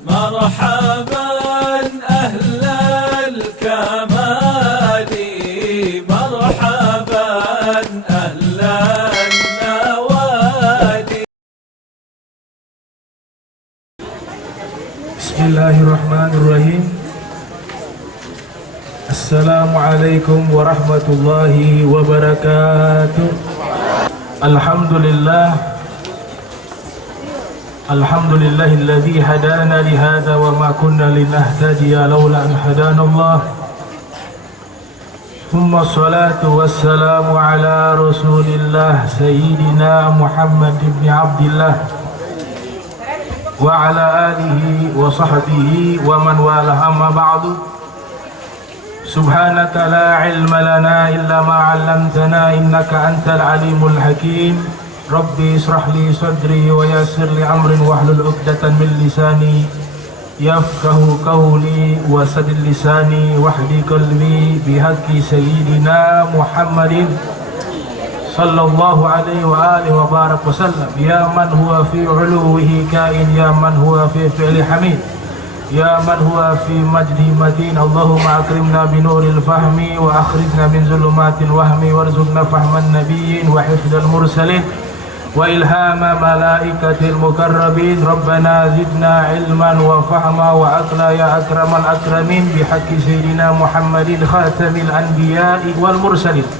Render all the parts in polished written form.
مرحبا أهل الكمال، مرحبا أهل النوادي. بسم الله الرحمن الرحيم. السلام عليكم ورحمة الله وبركاته. الحمد لله الذي هدانا لهذا وما كنا لنهتدي لولا أن هدانا الله. ثم الصلاة والسلام على رسول الله سيدنا محمد بن عبد الله وعلى آله وصحبه ومن والاه. أما بعد، سبحانك لا علم لنا إلا ما علمتنا إنك أنت العليم الحكيم. ربي اشرح لي صدري ويسر لي أمري واحلل عقدة من لساني يفقه قولي وسدد لساني واهد قلبي بحق سيدنا محمد صلى الله عليه وآله وبارك وسلم. يا من هو في علوه كائن، يا من هو في فعل حميد، يا من هو في مجده متين. اللهم أكرمنا بنور الفهم وأخرجنا من ظلمات الوهم وارزقنا فهم النبيين وحفظ المرسلين وإلهام ملائكة المقربين. ربنا زدنا علما وفهما وعقلا يا أكرم الأكرمين بحق سيدنا محمد خاتم الأنبياء والمرسلين.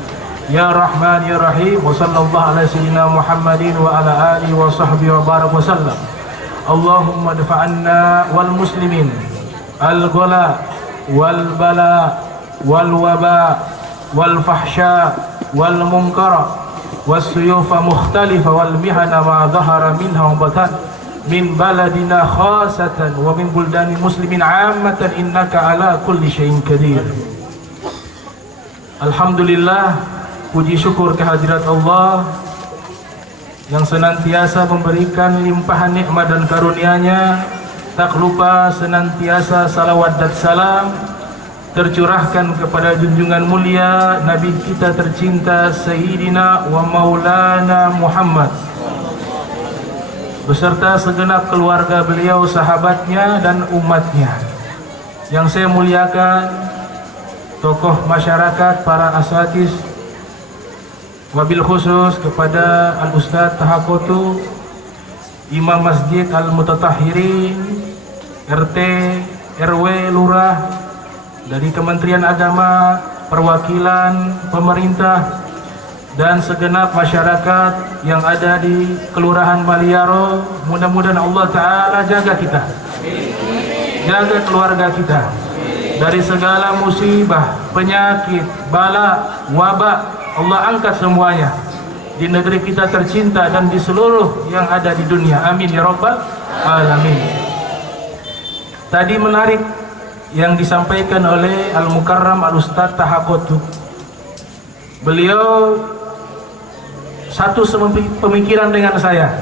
يا رحمن يا رحيم. وصلى الله على سيدنا محمد وعلى آله وصحبه وبارك وسلم. اللهم ادفع عنا والمسلمين الغلاء والبلاء والوباء والفحشاء والمنكر والسيوف مختلفة والمهن ما ظهر منها وبطن من بلدنا خاصة ومن بلدان المسلمين عامة إنك على كل شيء قدير. Alhamdulillah, puji syukur kehadirat Allah yang senantiasa memberikan limpahan nikmat dan karunia-Nya. Tak lupa senantiasa salawat dan salam tercurahkan kepada junjungan mulia Nabi kita tercinta Sayyidina wa Maulana Muhammad beserta segenap keluarga beliau, sahabatnya dan umatnya. Yang saya muliakan tokoh masyarakat, para asatidz, wabil khusus kepada Al-Ustadz Tahakotu, Imam Masjid Al-Mutatahhirin, RT, RW, Lurah, dari Kementerian Agama, perwakilan pemerintah, dan segenap masyarakat yang ada di Kelurahan Maliaro. Mudah-mudahan Allah Ta'ala jaga kita, jaga keluarga kita dari segala musibah, penyakit, bala, wabak. Allah angkat semuanya di negeri kita tercinta dan di seluruh yang ada di dunia. Amin ya Rabbal Alamin. Tadi menarik yang disampaikan oleh Al-Mukarram Al-Ustadz Tahakotu. Beliau satu pemikiran dengan saya.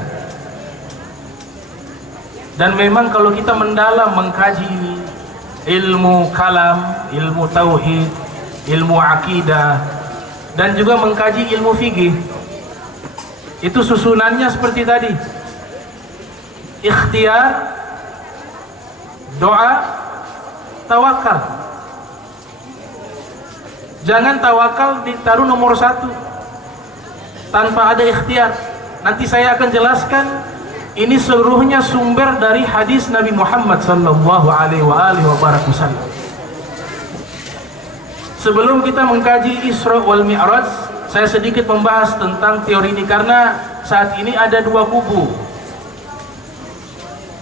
Dan memang kalau kita mendalam mengkaji ilmu kalam, ilmu tauhid, ilmu akidah, dan juga mengkaji ilmu fikih, itu susunannya seperti tadi: ikhtiar, doa, tawakal. Jangan tawakal ditaruh nomor satu tanpa ada ikhtiar. Nanti saya akan jelaskan. Ini seluruhnya sumber dari hadis Nabi Muhammad sallallahu alaihi wasallam. Sebelum kita mengkaji Isra wal Mi'raj, saya sedikit membahas tentang teori ini karena saat ini ada dua kubu.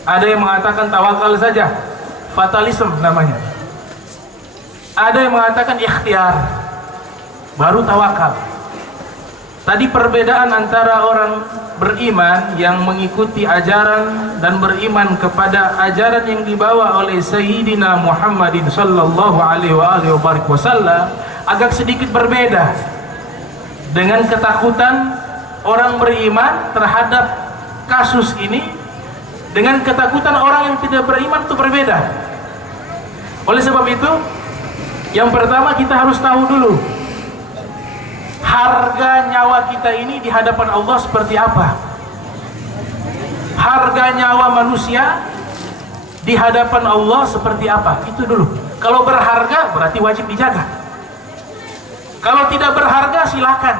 Ada yang mengatakan tawakal saja, fatalism namanya. Ada yang mengatakan ikhtiar, baru tawakal. Tadi perbedaan antara orang beriman yang mengikuti ajaran dan beriman kepada ajaran yang dibawa oleh Sayyidina Muhammadin sallallahu alaihi wasallam agak sedikit berbeda. Dengan ketakutan orang beriman terhadap kasus ini dengan ketakutan orang yang tidak beriman itu berbeda. Oleh sebab itu, yang pertama kita harus tahu dulu harga nyawa kita ini di hadapan Allah seperti apa. Harga nyawa manusia di hadapan Allah seperti apa? Itu dulu. Kalau berharga berarti wajib dijaga. Kalau tidak berharga silakan.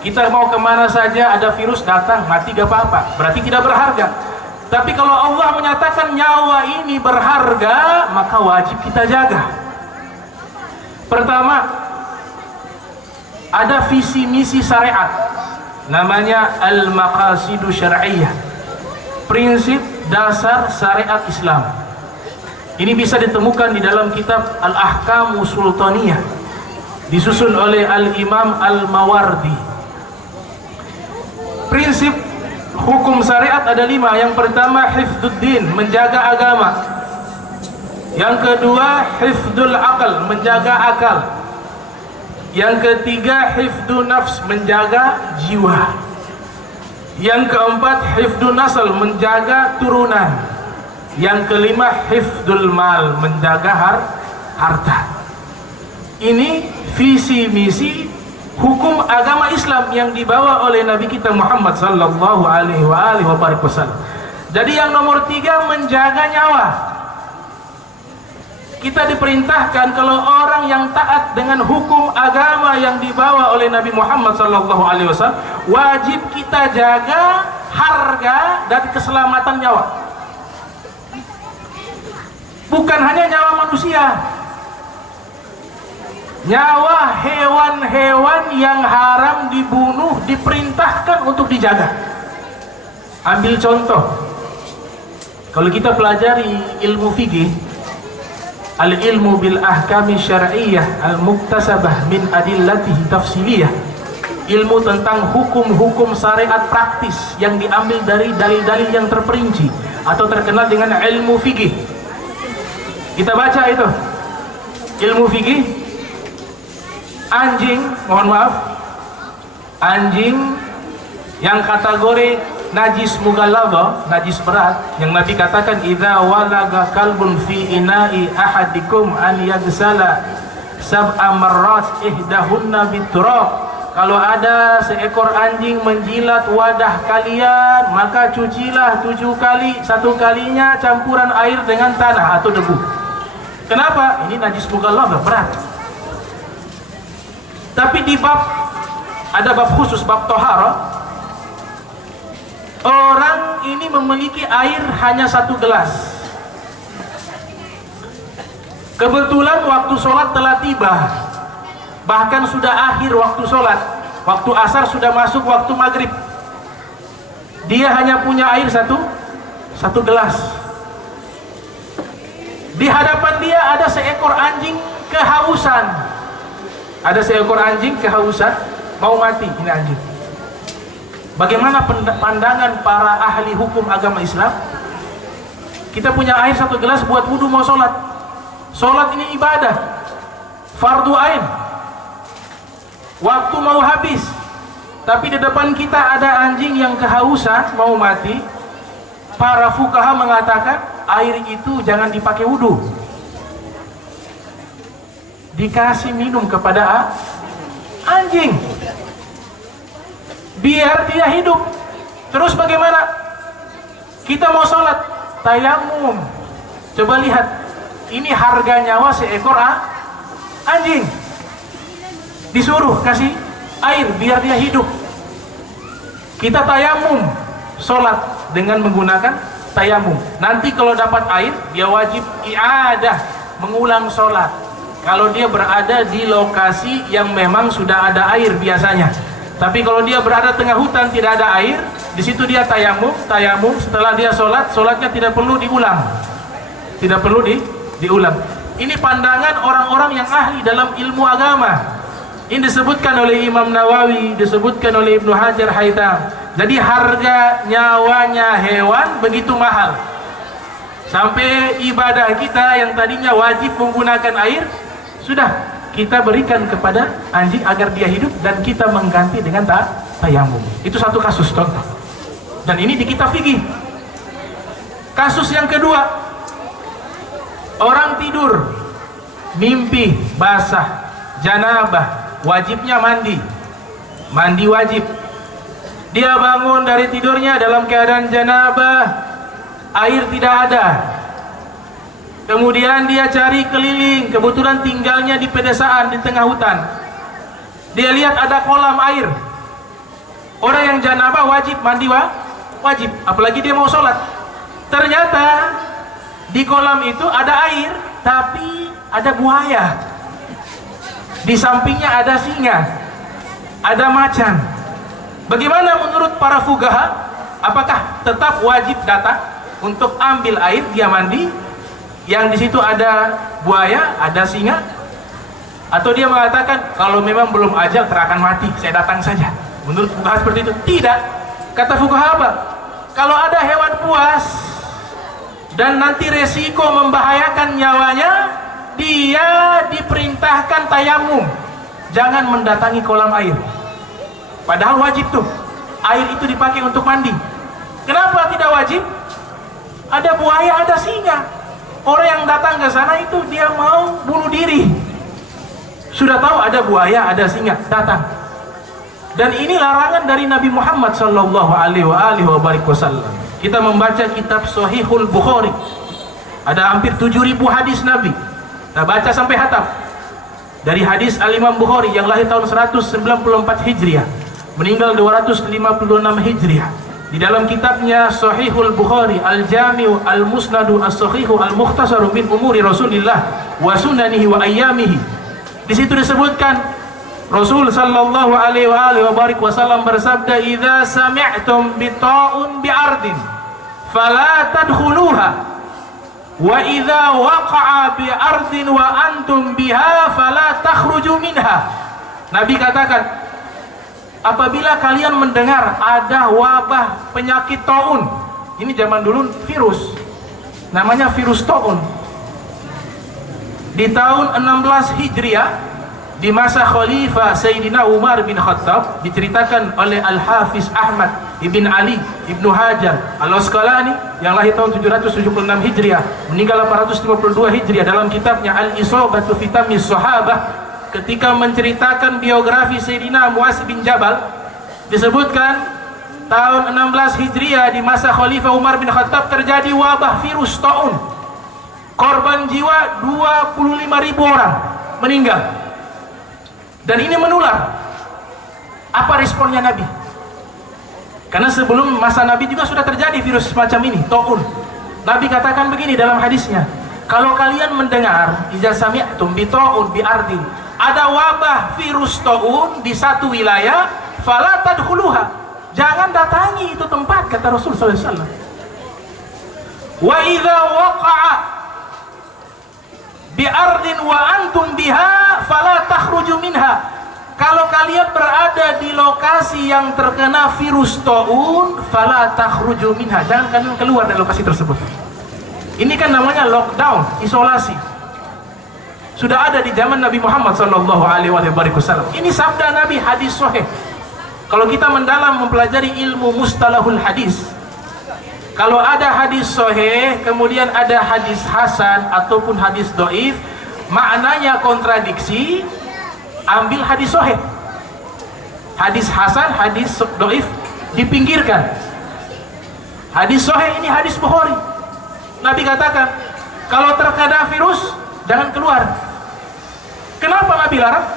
Kita mau kemana saja, ada virus datang, mati gak apa-apa, berarti tidak berharga. Tapi kalau Allah menyatakan nyawa ini berharga, maka wajib kita jaga. Pertama, ada visi misi syariat, namanya al-maqasidu syar'iyyah, prinsip dasar syariat Islam. Ini bisa ditemukan di dalam kitab Al-Ahkamu Sultaniyah, disusun oleh Al-Imam Al-Mawardi. Prinsip hukum syariat ada 5. Yang pertama, hifdzuddin, menjaga agama. Yang kedua, hifdzul aql, menjaga akal. Yang ketiga, hifdzun nafs, menjaga jiwa. Yang keempat, hifdzun nasl, menjaga turunan. Yang kelima, hifdzul mal, menjaga harta. Ini visi misi hukum agama Islam yang dibawa oleh Nabi kita Muhammad sallallahu alaihi wasallam. Jadi yang nomor 3, menjaga nyawa. Kita diperintahkan kalau orang yang taat dengan hukum agama yang dibawa oleh Nabi Muhammad sallallahu alaihi wasallam, wajib kita jaga harga dan keselamatan nyawa. Bukan hanya nyawa manusia, nyawa hewan-hewan yang haram dibunuh diperintahkan untuk dijaga. Ambil contoh, kalau kita pelajari ilmu fikih, al-ilmu bil ahkami syar'iyyah al-muktasabah min adillatihi tafsiliyah, ilmu tentang hukum-hukum syariat praktis yang diambil dari dalil-dalil yang terperinci atau terkenal dengan ilmu fikih. Kita baca itu ilmu fikih. Anjing, mohon maaf, anjing yang kategori najis mughalladha, najis berat, yang Nabi katakan idza walaga kalbun fi ina'i ahadikum an yagsala sab'a marrat ihdahunna biturab. Kalau ada seekor anjing menjilat wadah kalian, maka cucilah 7 kali, 1 kalinya campuran air dengan tanah atau debu. Kenapa? Ini najis mughalladha, berat. Tapi di bab, ada bab khusus, bab tohara. Orang ini memiliki air hanya 1 gelas. Kebetulan waktu sholat telah tiba, bahkan sudah akhir waktu sholat, waktu asar sudah masuk waktu maghrib. Dia hanya punya air satu gelas. Di hadapan dia ada seekor anjing kehausan. Ada seekor anjing kehausan, mau mati ini anjing. Bagaimana pandangan para ahli hukum agama Islam? Kita punya air 1 gelas buat wudhu mau sholat. Sholat ini ibadah, fardu ain. Waktu mau habis, tapi di depan kita ada anjing yang kehausan mau mati. Para fuqaha mengatakan air itu jangan dipakai wudhu, dikasih minum kepada anjing biar dia hidup. Terus bagaimana? Kita mau sholat, tayamum. Coba lihat, ini harga nyawa seekor anjing. Disuruh kasih air biar dia hidup. Kita tayamum, sholat dengan menggunakan tayamum. Nanti kalau dapat air, dia wajib i'adah, mengulang sholat. Kalau dia berada di lokasi yang memang sudah ada air biasanya. Tapi kalau dia berada tengah hutan tidak ada air, di situ dia tayamum. Setelah dia sholatnya tidak perlu diulang, tidak perlu diulang. Ini pandangan orang-orang yang ahli dalam ilmu agama. Ini disebutkan oleh Imam Nawawi, disebutkan oleh Ibnu Hajar Haytham. Jadi harga nyawanya hewan begitu mahal, sampai ibadah kita yang tadinya wajib menggunakan air, sudah kita berikan kepada anjing agar dia hidup dan kita mengganti dengan tayamum. Itu satu kasus contoh. Dan ini di kitab fikih. Kasus yang kedua, orang tidur, mimpi basah, janabah, wajibnya mandi. Mandi wajib. Dia bangun dari tidurnya dalam keadaan janabah, air tidak ada. Kemudian dia cari keliling, kebetulan tinggalnya di pedesaan, di tengah hutan. Dia lihat ada kolam air. Orang yang janabah wajib mandi, wajib, apalagi dia mau sholat. Ternyata di kolam itu ada air, tapi ada buaya. Di sampingnya ada singa, ada macan. Bagaimana menurut para fuqaha? Apakah tetap wajib datang untuk ambil air, dia mandi, yang di situ ada buaya, ada singa? Atau dia mengatakan kalau memang belum ajal terakan mati, saya datang saja? Menurut fuqaha seperti itu? Tidak. Kata fuqaha apa? Kalau ada hewan buas dan nanti resiko membahayakan nyawanya, dia diperintahkan tayamum, jangan mendatangi kolam air. Padahal wajib tuh, air itu dipakai untuk mandi. Kenapa tidak wajib? Ada buaya, ada singa. Orang yang datang ke sana itu dia mau bunuh diri. Sudah tahu ada buaya, ada singa, datang. Dan ini larangan dari Nabi Muhammad sallallahu alaihi wasallam. Kita membaca kitab Sahihul Bukhari. Ada hampir 7.000 hadis Nabi. Kita baca sampai hatam. Dari hadis Al-Imam Bukhari yang lahir tahun 194 Hijriah, meninggal 256 Hijriah. Di dalam kitabnya Sahihul Bukhari, Al-Jami'u Al-Musnadu As-Sahihu Al-Mukhtasaru min umuri Rasulillah wa sunanihi wa ayyamihi. Di situ disebutkan Rasul sallallahu alaihi wasallam bersabda, "Idza sami'tum bi ta'un bi ardin fala tadkhuluha wa idza waqa'a bi ardin wa antum biha fala takhruju minha." Nabi katakan, apabila kalian mendengar ada wabah penyakit taun, ini zaman dulu virus, namanya virus taun. Di tahun 16 Hijriah, di masa Khalifah Sayyidina Umar bin Khattab, diceritakan oleh Al-Hafiz Ahmad ibn Ali ibn Hajar Al-Asqalani yang lahir tahun 776 Hijriah, meninggal 852 Hijriah, dalam kitabnya Al-Isabatu fi Tamyiz Sahabah, ketika menceritakan biografi Sayyidina Mu'adz bin Jabal, disebutkan tahun 16 Hijriah di masa Khalifah Umar bin Khattab terjadi wabah virus taun. Korban jiwa 25.000 orang meninggal. Dan ini menular. Apa responnya Nabi? Karena sebelum masa Nabi juga sudah terjadi virus semacam ini, taun. Nabi katakan begini dalam hadisnya, kalau kalian mendengar idza sami'tum bi taun bi ardin, ada wabah virus taun di satu wilayah, fala tadkhuluha, jangan datangi itu tempat, kata Rasul sallallahu alaihi wasallam. Wa idza waqa'a bi ardin wa antum biha fala takhruju minha, kalau kalian berada di lokasi yang terkena virus taun, fala takhruju minha, jangan kalian keluar dari lokasi tersebut. Ini kan namanya lockdown, isolasi. Sudah ada di zaman Nabi Muhammad sallallahu alaihi wasallam. Ini sabda Nabi, hadis sahih. Kalau kita mendalam mempelajari ilmu mustalahul hadis, kalau ada hadis sahih, kemudian ada hadis hasan ataupun hadis dhaif, maknanya kontradiksi, ambil hadis sahih. Hadis hasan, hadis dhaif dipinggirkan. Hadis sahih ini hadis Bukhari. Nabi katakan, kalau terkena virus jangan keluar. Kenapa Nabi larang?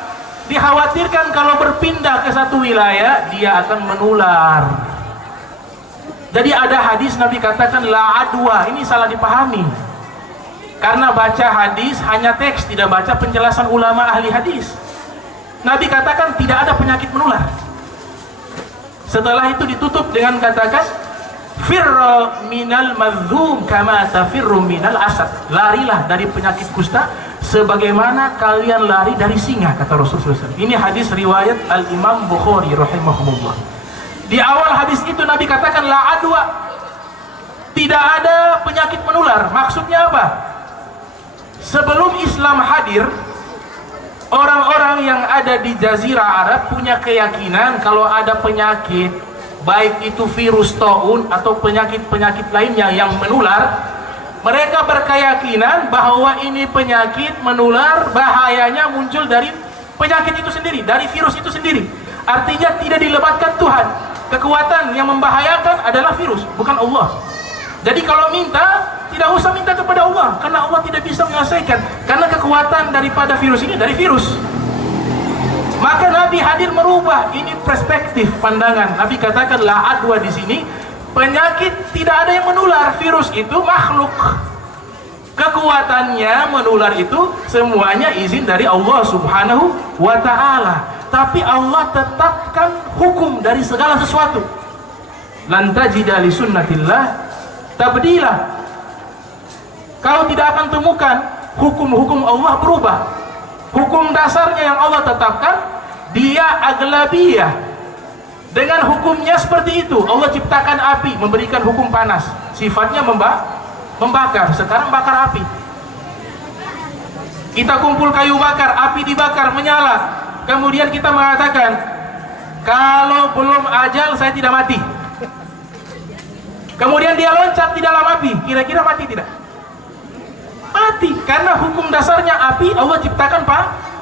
Dikhawatirkan kalau berpindah ke satu wilayah dia akan menular. Jadi ada hadis Nabi katakan la adwa, ini salah dipahami. Karena baca hadis hanya teks, tidak baca penjelasan ulama ahli hadis. Nabi katakan tidak ada penyakit menular. Setelah itu ditutup dengan katakan firra minal madzum kama tafirru minal asad, larilah dari penyakit kusta sebagaimana kalian lari dari singa, kata Rasulullah SAW. Ini hadis riwayat Al-Imam Bukhari rahimahumullah. Di awal hadis itu Nabi katakan la adwa, tidak ada penyakit menular. Maksudnya apa? Sebelum Islam hadir, orang-orang yang ada di Jazirah Arab punya keyakinan kalau ada penyakit, baik itu virus taun atau penyakit-penyakit lainnya yang menular, mereka berkeyakinan bahwa ini penyakit menular, bahayanya muncul dari penyakit itu sendiri, dari virus itu sendiri. Artinya tidak dilebatkan Tuhan. Kekuatan yang membahayakan adalah virus, bukan Allah. Jadi kalau minta, tidak usah minta kepada Allah, karena Allah tidak bisa menyelesaikan. Karena kekuatan daripada virus ini dari virus. Maka Nabi hadir merubah ini perspektif pandangan. Nabi katakan la adwa di sini, penyakit tidak ada yang menular, virus itu makhluk. Kekuatannya menular itu semuanya izin dari Allah Subhanahu wa ta'ala. Tapi Allah tetapkan hukum dari segala sesuatu. Lan tajida li sunnatillah tabdila. Kau tidak akan temukan hukum-hukum Allah berubah. Hukum dasarnya yang Allah tetapkan, dia aglabiyah. Dengan hukumnya seperti itu, Allah ciptakan api, memberikan hukum panas. Sifatnya membakar. Sekarang bakar api. Kita kumpul kayu bakar, api dibakar, menyala. Kemudian kita mengatakan, kalau belum ajal saya tidak mati. Kemudian dia loncat di dalam api, kira-kira mati tidak? Mati, karena hukum dasarnya api Allah ciptakan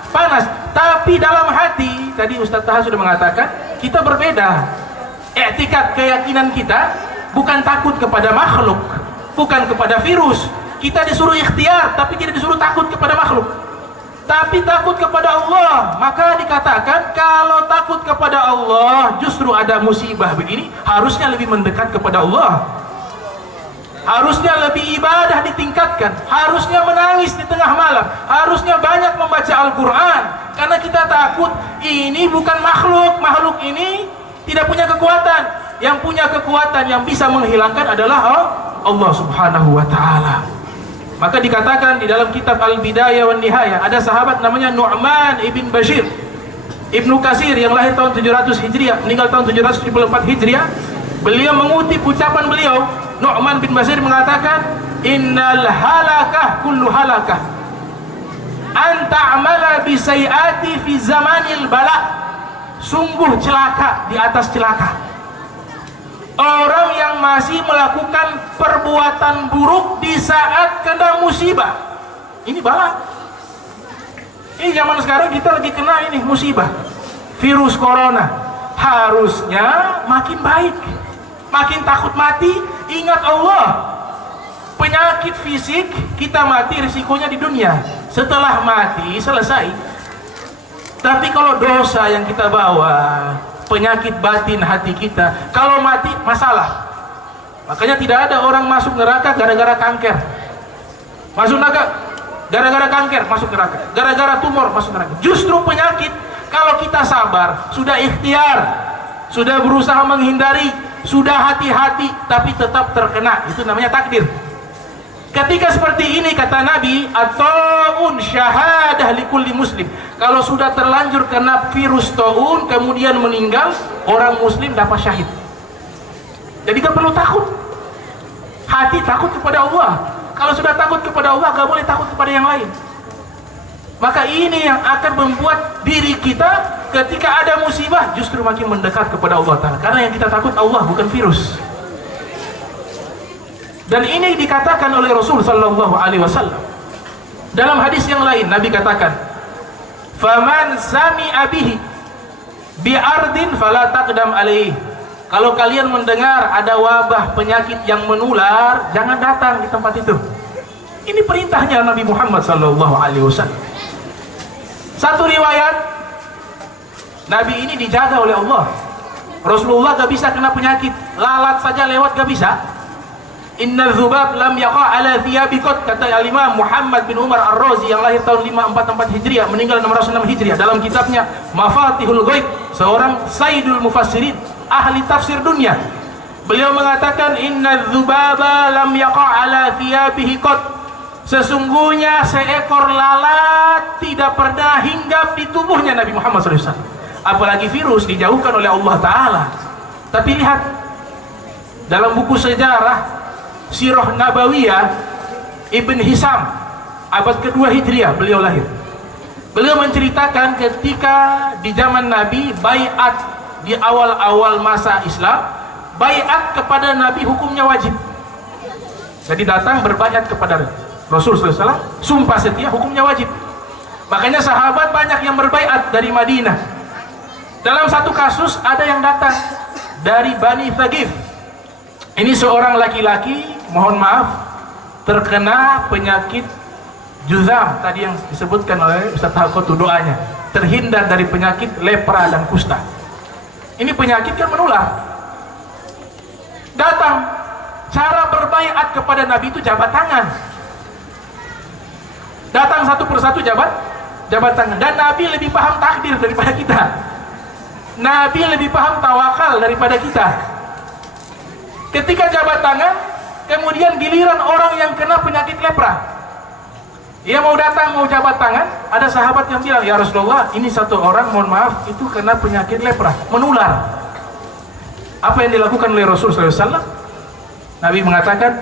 panas. Tapi dalam hati, tadi Ustaz Taha sudah mengatakan, kita berbeda. I'tikad, keyakinan kita bukan takut kepada makhluk, bukan kepada virus. Kita disuruh ikhtiar, tapi tidak disuruh takut kepada makhluk, tapi takut kepada Allah. Maka dikatakan kalau takut kepada Allah, justru ada musibah begini, harusnya lebih mendekat kepada Allah. Harusnya lebih ibadah ditingkatkan, harusnya menangis di tengah malam, harusnya banyak membaca Al-Quran. Karena kita takut ini bukan makhluk, makhluk ini tidak punya kekuatan. Yang punya kekuatan yang bisa menghilangkan adalah Allah Subhanahu wa ta'ala. Maka dikatakan di dalam kitab Al-Bidayah wan Nihayah, ada sahabat namanya Nu'man ibn Bashir Ibnu Katsir yang lahir tahun 700 Hijriah, meninggal tahun 774 Hijriah. Beliau mengutip ucapan beliau, Nu'man bin Bashir mengatakan, innal halakah kullu halakah an ta'mala bisayati fi zamanil bala. Sungguh celaka di atas celaka orang yang masih melakukan perbuatan buruk di saat kena musibah. Ini bala. Ini zaman sekarang kita lagi kena ini musibah, virus corona. Harusnya makin baik, makin takut mati. Ingat Allah. Penyakit fisik kita mati risikonya di dunia, setelah mati selesai. Tapi kalau dosa yang kita bawa, penyakit batin hati kita, kalau mati masalah. Makanya tidak ada orang masuk neraka gara-gara kanker, masuk neraka gara-gara kanker, masuk neraka gara-gara tumor, masuk neraka. Justru penyakit, kalau kita sabar, sudah ikhtiar, sudah berusaha menghindari, sudah hati-hati, tapi tetap terkena, itu namanya takdir. Ketika seperti ini, kata Nabi, at-ta'un syahadah likulli muslim. Kalau sudah terlanjur kena virus ta'un kemudian meninggal, orang muslim dapat syahid. Jadi gak perlu takut. Hati takut kepada Allah. Kalau sudah takut kepada Allah, gak boleh takut kepada yang lain. Maka ini yang akan membuat diri kita ketika ada musibah justru makin mendekat kepada Allah Ta'ala. Karena yang kita takut Allah, bukan virus. Dan ini dikatakan oleh Rasul sallallahu alaihi wasallam. Dalam hadis yang lain Nabi katakan, "Faman sami'a bihi bi ardin fala taqdam alaihi." Kalau kalian mendengar ada wabah penyakit yang menular, jangan datang di tempat itu. Ini perintahnya Nabi Muhammad sallallahu alaihi wasallam. Satu riwayat, Nabi ini dijaga oleh Allah. Rasulullah gak bisa kena penyakit, lalat saja lewat gak bisa. Inna dzubab lam yaqa ala thiyabikot, kata Al-Imam Muhammad bin Umar Ar-Razi yang lahir tahun 544 Hijriah, meninggal 606 Hijriah, dalam kitabnya Mafatihul Ghaib, seorang Sayyidul Mufassirin, ahli tafsir dunia. Beliau mengatakan, inna dzubaba lam yaqa ala thiyabihi qat. Sesungguhnya seekor lalat tidak pernah hinggap di tubuhnya Nabi Muhammad SAW. Apalagi virus dijauhkan oleh Allah Ta'ala. Tapi lihat, dalam buku sejarah Sirah Nabawiyah, Ibn Hisam, abad kedua Hijriah beliau lahir. Beliau menceritakan ketika di zaman Nabi, baiat di awal-awal masa Islam, baiat kepada Nabi hukumnya wajib. Jadi datang berbaiat kepada Rasul SAW, sumpah setia hukumnya wajib. Makanya sahabat banyak yang berbaiat dari Madinah. Dalam satu kasus ada yang datang dari Bani Thaqif. Ini seorang laki-laki mohon maaf, terkena penyakit juzam tadi yang disebutkan oleh Ustaz Hakotu doanya, terhindar dari penyakit lepra dan kusta. Ini penyakit yang menular. Datang, cara berbaiat kepada Nabi itu jabat tangan. Datang satu persatu jabat tangan. Dan Nabi lebih paham takdir daripada kita. Nabi lebih paham tawakal daripada kita. Ketika jabat tangan, kemudian giliran orang yang kena penyakit lepra, dia mau datang, mau jabat tangan, ada sahabat yang bilang, ya Rasulullah, ini satu orang, mohon maaf, itu kena penyakit lepra, menular. Apa yang dilakukan oleh Rasul SAW? Nabi mengatakan,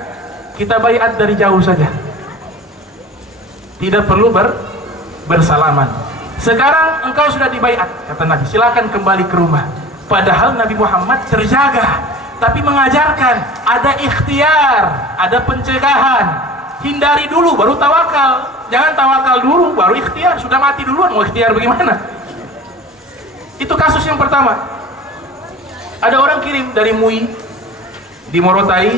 kita baiat dari jauh saja, tidak perlu bersalaman. Sekarang engkau sudah dibaiat, kata Nabi, silakan kembali ke rumah. Padahal Nabi Muhammad terjaga, tapi mengajarkan ada ikhtiar, ada pencegahan. Hindari dulu baru tawakal. Jangan tawakal dulu baru ikhtiar. Sudah mati duluan mau ikhtiar bagaimana? Itu kasus yang pertama. Ada orang kirim dari MUI di Morotai,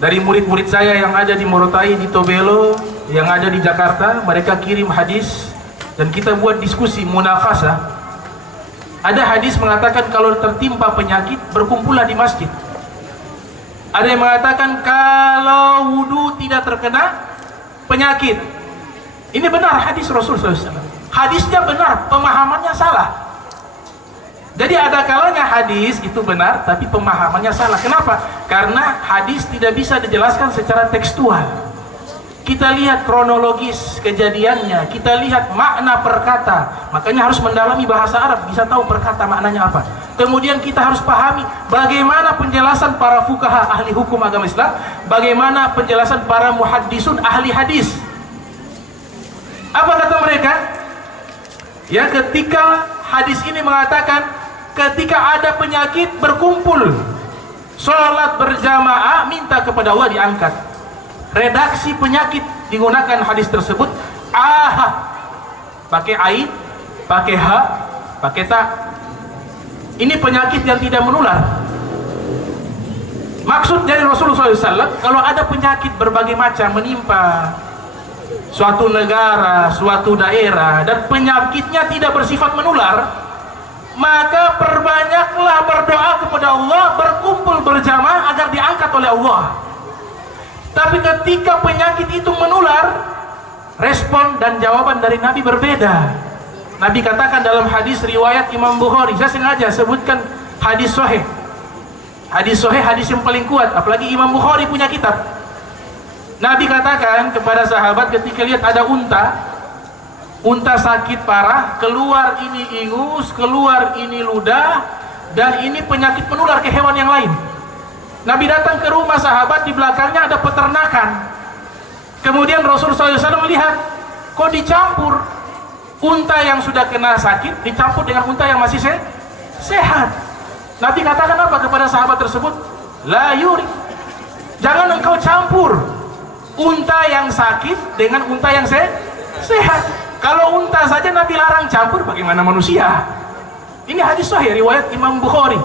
dari murid-murid saya yang ada di Morotai, di Tobelo, yang ada di Jakarta, mereka kirim hadis dan kita buat diskusi munafasah. Ada hadis mengatakan kalau tertimpa penyakit berkumpullah di masjid. Ada yang mengatakan kalau wudhu tidak terkena penyakit. Ini benar hadis Rasul SAW. Hadisnya benar, pemahamannya salah. Jadi ada kalanya hadis itu benar, tapi pemahamannya salah. Kenapa? Karena hadis tidak bisa dijelaskan secara tekstual. Kita lihat kronologis kejadiannya, kita lihat makna perkata. Makanya harus mendalami bahasa Arab, bisa tahu perkata maknanya apa. Kemudian kita harus pahami bagaimana penjelasan para fuqaha ahli hukum agama Islam, bagaimana penjelasan para muhaddisun ahli hadis. Apa kata mereka? Ya, ketika hadis ini mengatakan ketika ada penyakit berkumpul, sholat berjamaah, minta kepada Allah diangkat. Redaksi penyakit digunakan hadis tersebut aha, pakai ain, pakai ha, pakai ta. Ini penyakit yang tidak menular. Maksud dari Rasulullah SAW, kalau ada penyakit berbagai macam menimpa suatu negara, suatu daerah, dan penyakitnya tidak bersifat menular, maka perbanyaklah berdoa kepada Allah, berkumpul berjamaah agar diangkat oleh Allah. Tapi ketika penyakit itu menular, respon dan jawaban dari Nabi berbeda. Nabi katakan dalam hadis riwayat Imam Bukhari, saya sengaja sebutkan hadis sahih. Hadis sahih, hadis yang paling kuat, apalagi Imam Bukhari punya kitab. Nabi katakan kepada sahabat ketika lihat ada unta sakit parah, keluar ini ingus, keluar ini ludah, dan ini penyakit menular ke hewan yang lain. Nabi datang ke rumah sahabat, di belakangnya ada peternakan. Kemudian Rasulullah SAW melihat, kok dicampur unta yang sudah kena sakit dicampur dengan unta yang masih sehat. Nabi katakan apa kepada sahabat tersebut? La yuri, jangan engkau campur unta yang sakit dengan unta yang sehat. Kalau unta saja Nabi larang campur, bagaimana manusia? Ini hadis sahih riwayat Imam Bukhari.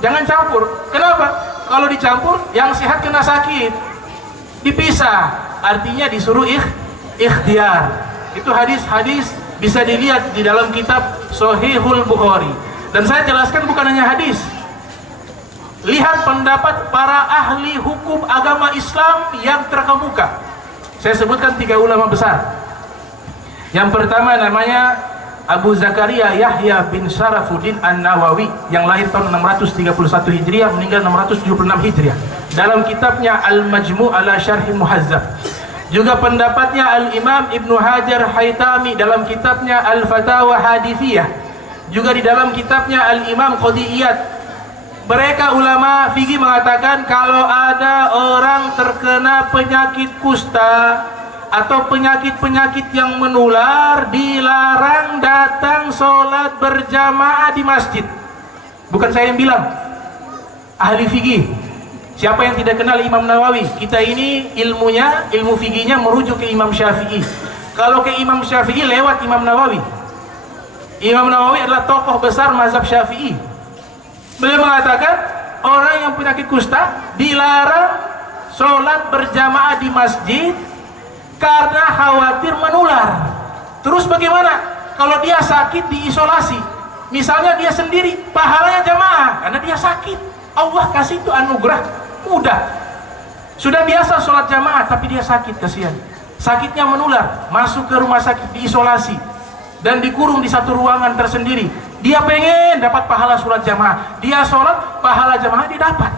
Jangan campur. Kenapa? Kalau dicampur, yang sehat kena sakit, dipisah. Artinya disuruh ikhtiar. Itu hadis-hadis bisa dilihat di dalam kitab Sahihul Bukhari. Dan saya jelaskan bukan hanya hadis. Lihat pendapat para ahli hukum agama Islam yang terkemuka. Saya sebutkan 3 ulama besar. Yang pertama namanya Abu Zakaria Yahya bin Syarafuddin An-Nawawi, yang lahir tahun 631 Hijriah, meninggal 676 Hijriah. Dalam kitabnya Al-Majmu' ala Syarhi Muhazzab. Juga pendapatnya Al-Imam Ibnu Hajar Haytami dalam kitabnya Al-Fatawa Hadithiyah. Juga di dalam kitabnya Al-Imam Qadiyat. Mereka ulama fikih mengatakan kalau ada orang terkena penyakit kusta atau penyakit-penyakit yang menular, dilarang datang sholat berjamaah di masjid. Bukan saya yang bilang, ahli fikih. Siapa yang tidak kenal Imam Nawawi? Kita ini ilmu fikihnya merujuk ke Imam Syafi'i. Kalau ke Imam Syafi'i lewat Imam Nawawi. Imam Nawawi adalah tokoh besar mazhab Syafi'i. Beliau mengatakan orang yang penyakit kusta dilarang sholat berjamaah di masjid karena khawatir menular. Terus bagaimana kalau dia sakit diisolasi? Misalnya dia sendiri, pahalanya jamaah karena dia sakit. Allah kasih itu anugerah mudah. Sudah biasa sholat jamaah tapi dia sakit, kasihan. Sakitnya menular, masuk ke rumah sakit diisolasi dan dikurung di satu ruangan tersendiri. Dia pengen dapat pahala sholat jamaah, dia sholat, pahala jamaah dia dapat.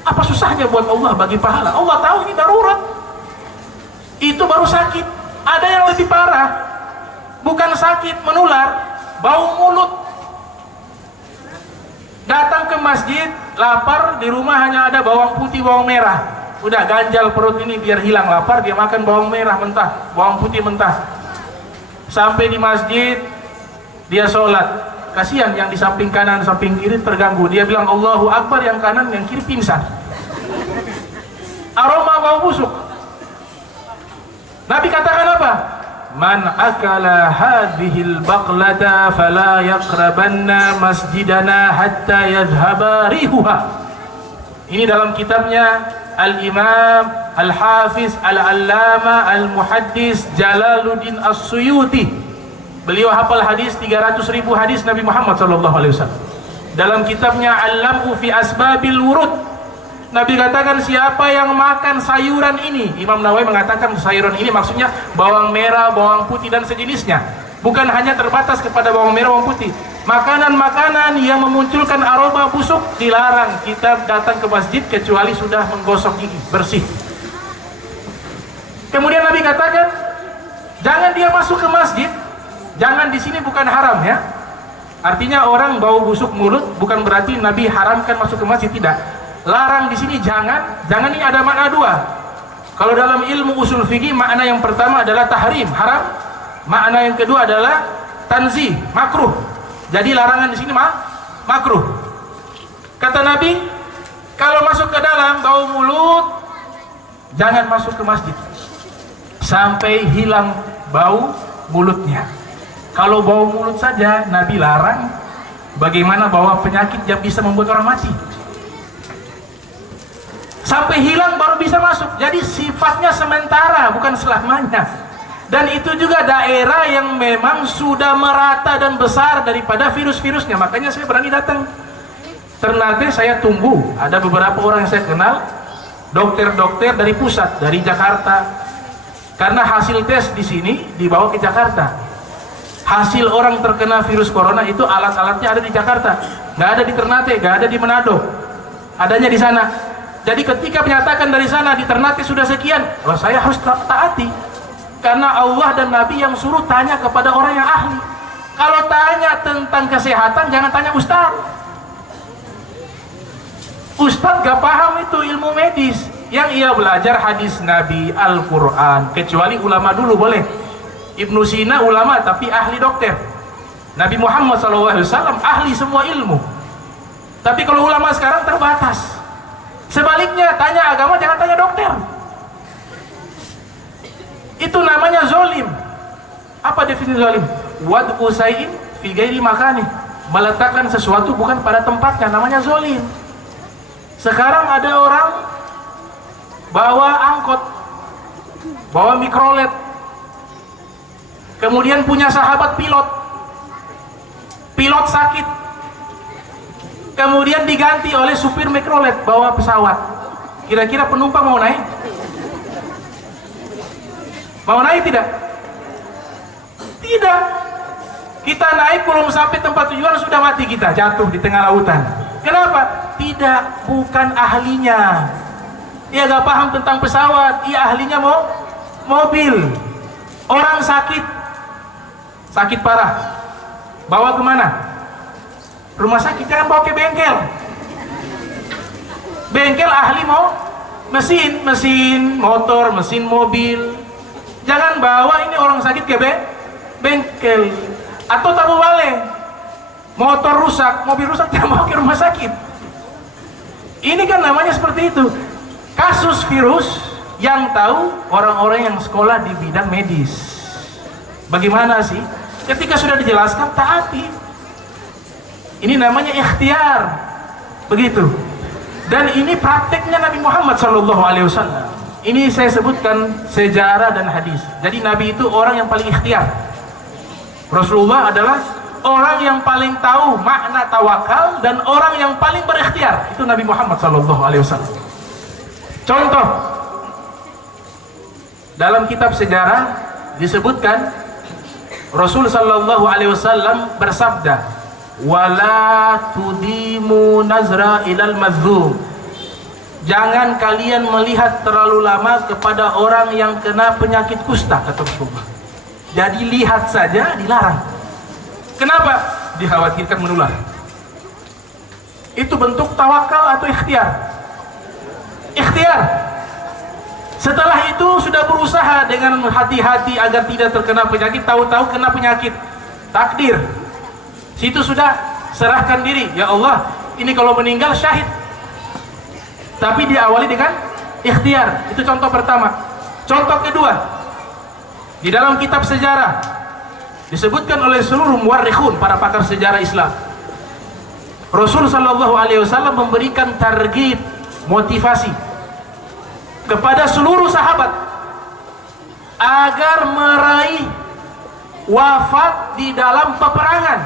Apa susahnya buat Allah bagi pahala? Allah tahu ini darurat. Itu baru sakit. Ada yang lebih parah, bukan sakit menular, bau mulut. Datang ke masjid, lapar, di rumah hanya ada bawang putih, bawang merah. Udah ganjal perut ini biar hilang lapar, dia makan bawang merah mentah, bawang putih mentah. Sampai di masjid, dia sholat. Kasihan yang di samping kanan, samping kiri terganggu. Dia bilang Allahu Akbar, yang kanan, yang kiri pingsan. Aroma bau busuk. Nabi katakan apa? Man akala hadhil baqlata fala yaqrabanna masjidana hatta yadhhaba rihuha. Ini dalam kitabnya Al-Imam Al-Hafiz Al-Allama Al-Muhaddis Jalaluddin As-Suyuti. Beliau hafal hadis 300.000 hadis Nabi Muhammad SAW. Dalam kitabnya Al-Lam'u fi Asbabil Wurud, Nabi katakan siapa yang makan sayuran ini, Imam Nawawi mengatakan sayuran ini maksudnya bawang merah, bawang putih dan sejenisnya. Bukan hanya terbatas kepada bawang merah, bawang putih. Makanan-makanan yang memunculkan aroma busuk dilarang kita datang ke masjid kecuali sudah menggosok gigi bersih. Kemudian Nabi katakan jangan dia masuk ke masjid. Jangan di sini bukan haram ya. Artinya orang bau busuk mulut bukan berarti Nabi haramkan masuk ke masjid, tidak. Larang di sini jangan ini ada makna dua. Kalau dalam ilmu usul fikih makna yang pertama adalah tahrim, haram. Makna yang kedua adalah tanzih, makruh. Jadi larangan di sini makruh. Kata Nabi, kalau masuk ke dalam bau mulut, jangan masuk ke masjid sampai hilang bau mulutnya. Kalau bau mulut saja Nabi larang, bagaimana bawa penyakit yang bisa membuat orang mati? Sampai hilang baru bisa masuk. Jadi sifatnya sementara, bukan selamanya. Dan itu juga daerah yang memang sudah merata dan besar daripada virus-virusnya. Makanya saya berani datang. Ternate saya tunggu. Ada beberapa orang yang saya kenal, dokter-dokter dari pusat, dari Jakarta. Karena hasil tes di sini dibawa ke Jakarta. Hasil orang terkena virus corona itu alat-alatnya ada di Jakarta. Nggak ada di Ternate, nggak ada di Manado. Adanya di sana. Jadi ketika menyatakan dari sana di Ternate sudah sekian, oh saya harus taati. Karena Allah dan Nabi yang suruh tanya kepada orang yang ahli. Kalau tanya tentang kesehatan jangan tanya ustaz. Ustaz gak paham itu ilmu medis. Yang ia belajar hadis Nabi, Al-Quran. Kecuali ulama dulu boleh. Ibnu Sina ulama tapi ahli dokter. Nabi Muhammad SAW ahli semua ilmu. Tapi kalau ulama sekarang terbatas. Sebaliknya tanya agama jangan tanya dokter. Itu namanya zolim. Apa definisi zolim? Wad'u sayyin fi ghairi makani. Meletakkan sesuatu bukan pada tempatnya, namanya zolim. Sekarang ada orang bawa angkot, bawa mikrolet, kemudian punya sahabat pilot. Pilot sakit, kemudian diganti oleh supir mikrolet bawa pesawat. Kira-kira penumpang mau naik? Mau naik tidak? Tidak. Kita naik belum sampai tempat tujuan sudah mati kita, jatuh di tengah lautan. Kenapa? Tidak, bukan ahlinya. Dia gak paham tentang pesawat, dia ahlinya mobil. Orang sakit parah, bawa kemana? Rumah sakit, jangan bawa ke bengkel. Bengkel ahli mesin motor, mesin mobil. Jangan bawa ini orang sakit ke bengkel. Atau tabu balik, motor rusak, mobil rusak, jangan bawa ke rumah sakit. Ini kan namanya seperti itu. Kasus virus yang tahu orang-orang yang sekolah di bidang medis. Bagaimana sih? Ketika sudah dijelaskan, taati. Ini namanya ikhtiar. Begitu. Dan ini prakteknya Nabi Muhammad SAW. Ini saya sebutkan sejarah dan hadis. Jadi Nabi itu orang yang paling ikhtiar. Rasulullah adalah orang yang paling tahu makna tawakal dan orang yang paling berikhtiar. Itu Nabi Muhammad SAW. Contoh, dalam kitab sejarah disebutkan Rasul sallallahu alaihi wasallam bersabda, "Wala tudimu nazra ilal mazlum." Jangan kalian melihat terlalu lama kepada orang yang kena penyakit kusta, kata Rasulullah. Jadi lihat saja dilarang. Kenapa? Dikhawatirkan menular. Itu bentuk tawakal atau ikhtiar? Ikhtiar. Setelah itu sudah berusaha dengan hati-hati agar tidak terkena penyakit, tahu-tahu kena penyakit. Takdir. Situ sudah serahkan diri. Ya Allah, ini kalau meninggal syahid. Tapi diawali dengan ikhtiar. Itu contoh pertama. Contoh kedua, di dalam kitab sejarah disebutkan oleh seluruh muwarrikhun, para pakar sejarah Islam, Rasul sallallahu alaihi wasallam memberikan targhib, motivasi kepada seluruh sahabat agar meraih wafat di dalam peperangan,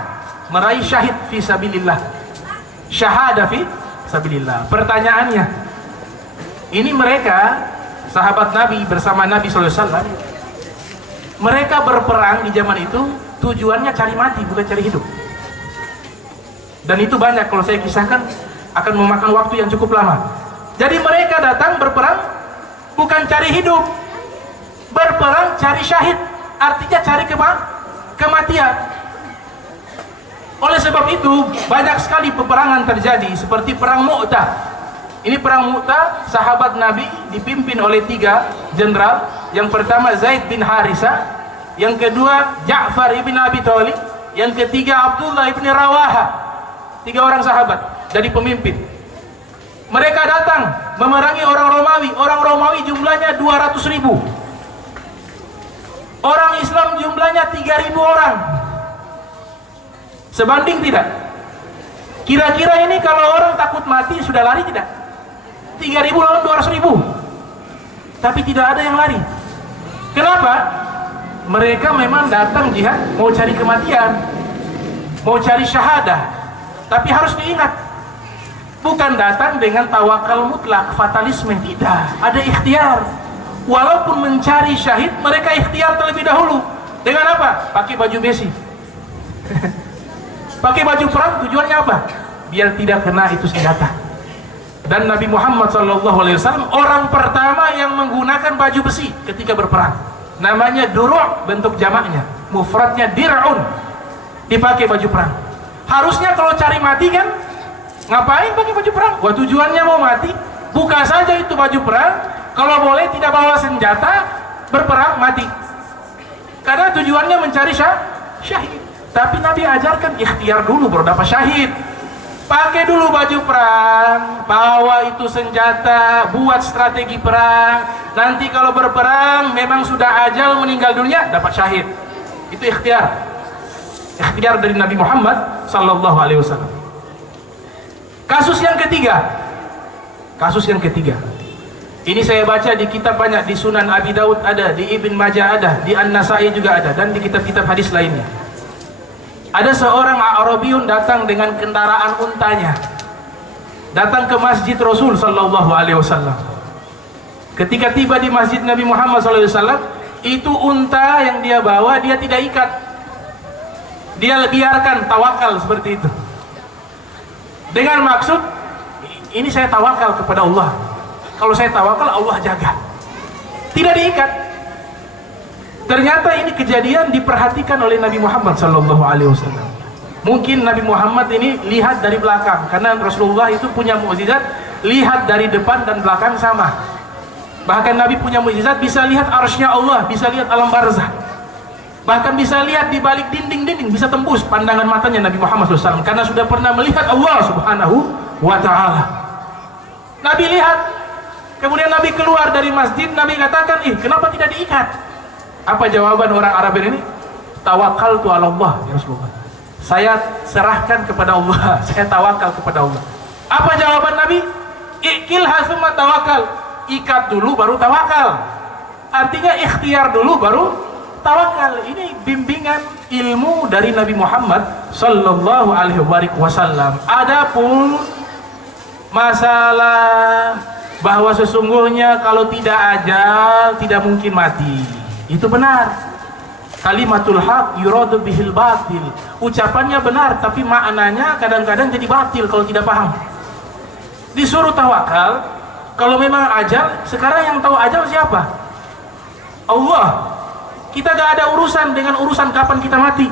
meraih syahid fi sabilillah, syahada fi sabilillah. Pertanyaannya, ini mereka sahabat Nabi bersama Nabi SAW, mereka berperang di zaman itu tujuannya cari mati, bukan cari hidup. Dan itu banyak, kalau saya kisahkan akan memakan waktu yang cukup lama. Jadi mereka datang berperang bukan cari hidup, berperang cari syahid, artinya cari kematian. Oleh sebab itu banyak sekali peperangan terjadi, seperti perang Mu'tah. Ini perang Mu'tah, sahabat Nabi dipimpin oleh 3 jenderal. Yang pertama Zaid bin Harisah, yang kedua Ja'far ibn Abi Thalib, yang ketiga Abdullah ibn Rawaha. 3 orang sahabat jadi pemimpin. Mereka datang memerangi orang Romawi. Orang Romawi jumlahnya 200.000. Orang Islam jumlahnya 3.000 orang. Sebanding tidak? Kira-kira ini kalau orang takut mati sudah lari tidak? 3.000 lawan 200.000. Tapi tidak ada yang lari. Kenapa? Mereka memang datang jihad, mau cari kematian, mau cari syahadah. Tapi harus diingat, bukan datang dengan tawakal mutlak, fatalisme, tidak. Ada ikhtiar. Walaupun mencari syahid, mereka ikhtiar terlebih dahulu. Dengan apa? Pakai baju besi. Pakai baju perang, tujuannya apa? Biar tidak kena itu senjata. Dan Nabi Muhammad SAW orang pertama yang menggunakan baju besi ketika berperang. Namanya duru', bentuk jamaknya, mufradnya dir'un, dipakai baju perang. Harusnya kalau cari mati kan, ngapain pakai baju perang? Wah, tujuannya mau mati, buka saja itu baju perang. Kalau boleh tidak bawa senjata, berperang mati. Karena tujuannya mencari syahid. Tapi Nabi ajarkan ikhtiar dulu baru dapat syahid. Pakai dulu baju perang, bawa itu senjata, buat strategi perang. Nanti kalau berperang memang sudah ajal meninggal dunia, dapat syahid. Itu ikhtiar. Ikhtiar dari Nabi Muhammad sallallahu alaihi wasallam. Kasus yang ketiga. Kasus yang ketiga. Ini saya baca di kitab banyak, di Sunan Abi Daud ada, di Ibn Majah ada, di An-Nasai juga ada, dan di kitab-kitab hadis lainnya. Ada seorang Arabiyun datang dengan kendaraan untanya, datang ke masjid Rasul sallallahu alaihi wasallam. Ketika tiba di masjid Nabi Muhammad sallallahu alaihi wasallam, itu unta yang dia bawa dia tidak ikat, dia biarkan, tawakal seperti itu, dengan maksud ini saya tawakal kepada Allah. Kalau saya tawakal, Allah jaga. Tidak diikat. Ternyata ini kejadian diperhatikan oleh Nabi Muhammad SAW. Mungkin Nabi Muhammad ini lihat dari belakang, karena Rasulullah itu punya mukjizat, lihat dari depan dan belakang sama. Bahkan Nabi punya mukjizat, bisa lihat arsy-Nya Allah, bisa lihat alam barzah. Bahkan bisa lihat di balik dinding-dinding, bisa tembus pandangan matanya Nabi Muhammad SAW, karena sudah pernah melihat Allah Subhanahu wa Ta'ala. Nabi lihat. Kemudian Nabi keluar dari masjid, Nabi katakan, kenapa tidak diikat? Apa jawaban orang Arab ini? Tawakaltu ala Allah, ya Rasulullah. Saya serahkan kepada Allah, saya tawakal kepada Allah. Apa jawaban Nabi? Ikilha summa tawakal. Ikat dulu baru tawakal. Artinya ikhtiar dulu baru tawakal. Ini bimbingan ilmu dari Nabi Muhammad sallallahu alaihi wasallam. Adapun masalah bahwa sesungguhnya kalau tidak ajal tidak mungkin mati, itu benar. Kalimatul haq yuradu bihil batil. Ucapannya benar tapi maknanya kadang-kadang jadi batil kalau tidak paham. Disuruh tawakal kalau memang ajal. Sekarang yang tahu ajal siapa? Allah. Kita gak ada urusan dengan urusan kapan kita mati.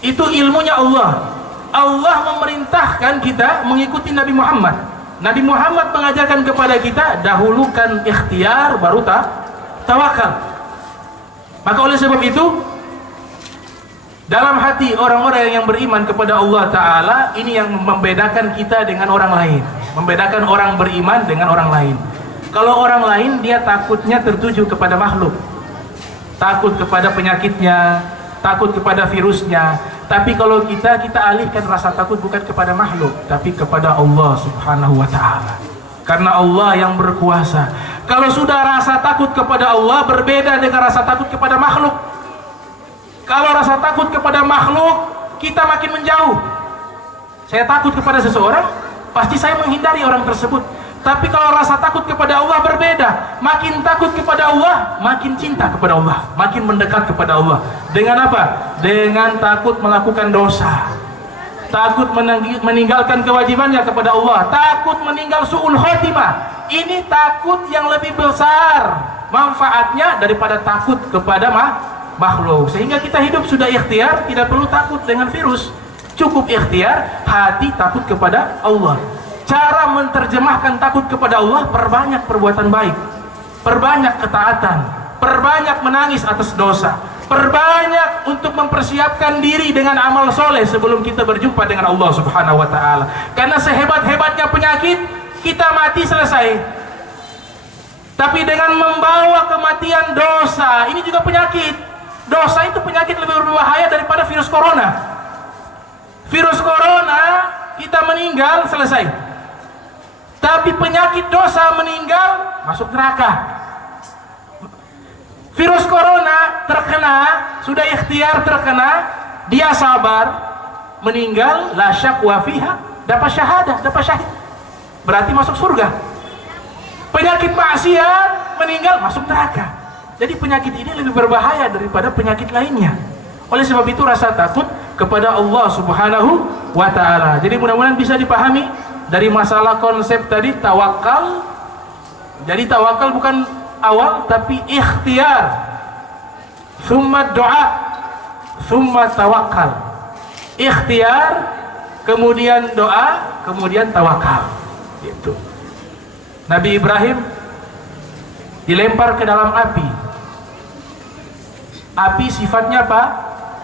Itu ilmunya Allah. Allah memerintahkan kita mengikuti Nabi Muhammad. Nabi Muhammad mengajarkan kepada kita dahulukan ikhtiar baru tawakal. Maka oleh sebab itu dalam hati orang-orang yang beriman kepada Allah Ta'ala, ini yang membedakan kita dengan orang lain, membedakan orang beriman dengan orang lain. Kalau orang lain dia takutnya tertuju kepada makhluk, takut kepada penyakitnya, takut kepada virusnya. Tapi kalau kita alihkan rasa takut bukan kepada makhluk, tapi kepada Allah Subhanahu wa Ta'ala. Karena Allah yang berkuasa. Kalau sudah rasa takut kepada Allah berbeda dengan rasa takut kepada makhluk. Kalau rasa takut kepada makhluk, kita makin menjauh. Saya takut kepada seseorang, pasti saya menghindari orang tersebut. Tapi kalau rasa takut kepada Allah berbeda. Makin takut kepada Allah, makin cinta kepada Allah, makin mendekat kepada Allah. Dengan apa? Dengan takut melakukan dosa, takut meninggalkan kewajibannya kepada Allah, takut meninggal su'ul khotimah. Ini takut yang lebih besar manfaatnya daripada takut kepada makhluk. Sehingga kita hidup sudah ikhtiar, tidak perlu takut dengan virus. Cukup ikhtiar, hati takut kepada Allah. Cara menerjemahkan takut kepada Allah, perbanyak perbuatan baik, perbanyak ketaatan, perbanyak menangis atas dosa, perbanyak untuk mempersiapkan diri dengan amal soleh sebelum kita berjumpa dengan Allah Subhanahu wa Ta'ala. Karena sehebat-hebatnya penyakit, kita mati selesai. Tapi dengan membawa kematian dosa, ini juga penyakit. Dosa itu penyakit lebih berbahaya daripada virus corona. Virus corona kita meninggal selesai. Tapi penyakit dosa meninggal masuk neraka. Virus corona terkena, sudah ikhtiar terkena, dia sabar, meninggal la syaqwa fiha, dapat syahadah, dapat syahid. Berarti masuk surga. Penyakit maksiat meninggal masuk neraka. Jadi penyakit ini lebih berbahaya daripada penyakit lainnya. Oleh sebab itu rasa takut kepada Allah Subhanahu wa Ta'ala. Jadi mudah-mudahan bisa dipahami dari masalah konsep tadi tawakal. Jadi tawakal bukan awal tapi ikhtiar, summa doa, summa tawakal. Ikhtiar, kemudian doa, kemudian tawakal. Itu. Nabi Ibrahim dilempar ke dalam api. Api sifatnya apa?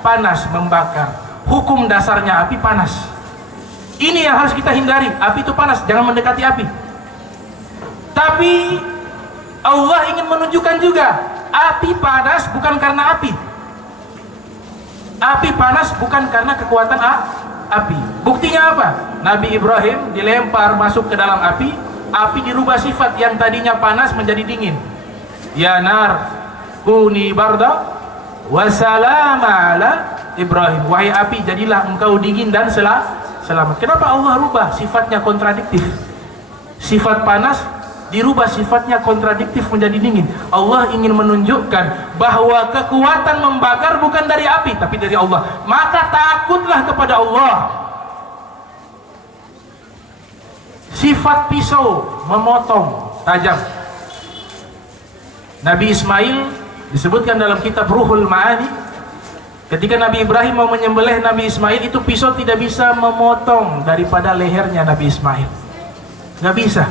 Panas, membakar. Hukum dasarnya api panas. Ini yang harus kita hindari. Api itu panas, jangan mendekati api. Tapi Allah ingin menunjukkan juga, api panas bukan karena api. Api panas bukan karena kekuatan api. Buktinya apa? Nabi Ibrahim dilempar masuk ke dalam api, api dirubah sifat yang tadinya panas menjadi dingin. Ya nar, kuni barda wa salama ala Ibrahim. Wahai api, jadilah engkau dingin dan selamat. Kenapa Allah rubah sifatnya kontradiktif? Sifat panas dirubah sifatnya kontradiktif menjadi dingin. Allah ingin menunjukkan bahwa kekuatan membakar bukan dari api tapi dari Allah. Maka takutlah kepada Allah. Sifat pisau memotong tajam. Nabi Ismail disebutkan dalam kitab Ruhul Ma'ani, ketika Nabi Ibrahim mau menyembelih Nabi Ismail, itu pisau tidak bisa memotong daripada lehernya Nabi Ismail. Nggak bisa.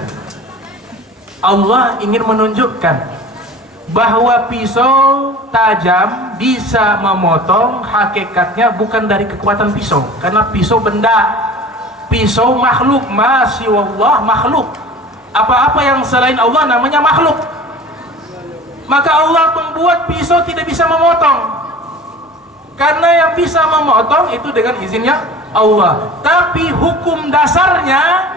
Allah ingin menunjukkan bahwa pisau tajam bisa memotong, hakikatnya bukan dari kekuatan pisau, karena pisau benda, pisau makhluk, masya Allah makhluk. Apa-apa yang selain Allah namanya makhluk. Maka Allah membuat pisau tidak bisa memotong, karena yang bisa memotong itu dengan izinnya Allah. Tapi hukum dasarnya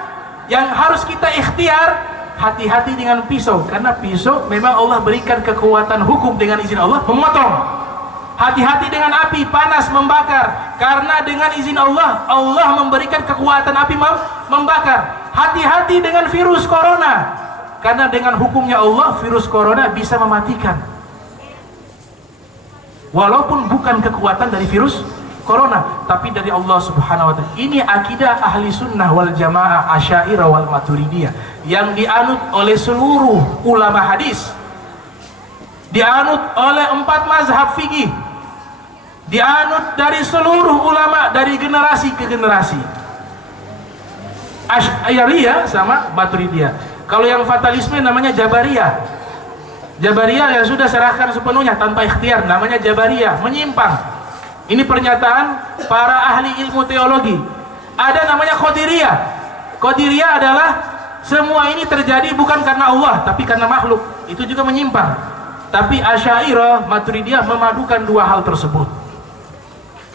Yang harus kita ikhtiar, hati-hati dengan pisau, karena pisau memang Allah berikan kekuatan hukum dengan izin Allah memotong. Hati-hati dengan api panas membakar, karena dengan izin Allah, Allah memberikan kekuatan api membakar. Hati-hati dengan virus corona, karena dengan hukumnya Allah virus corona bisa mematikan, walaupun bukan kekuatan dari virus corona, tapi dari Allah Subhanahu wa ta'ala. Ini akidah ahli sunnah wal jamaah Asy'ariyah wal Maturidiyah yang dianut oleh seluruh ulama hadis, dianut oleh 4 mazhab fikih, dianut dari seluruh ulama dari generasi ke generasi. Asy'ariyah sama Maturidiyah. Kalau yang fatalisme namanya Jabariyah. Jabariyah yang sudah serahkan sepenuhnya tanpa ikhtiar, namanya Jabariyah, menyimpang. Ini pernyataan para ahli ilmu teologi. Ada namanya Qadiriyah. Qadiriyah adalah semua ini terjadi bukan karena Allah, tapi karena makhluk. Itu juga menyimpang. Tapi Asy'ariyah, Maturidiyah memadukan dua hal tersebut.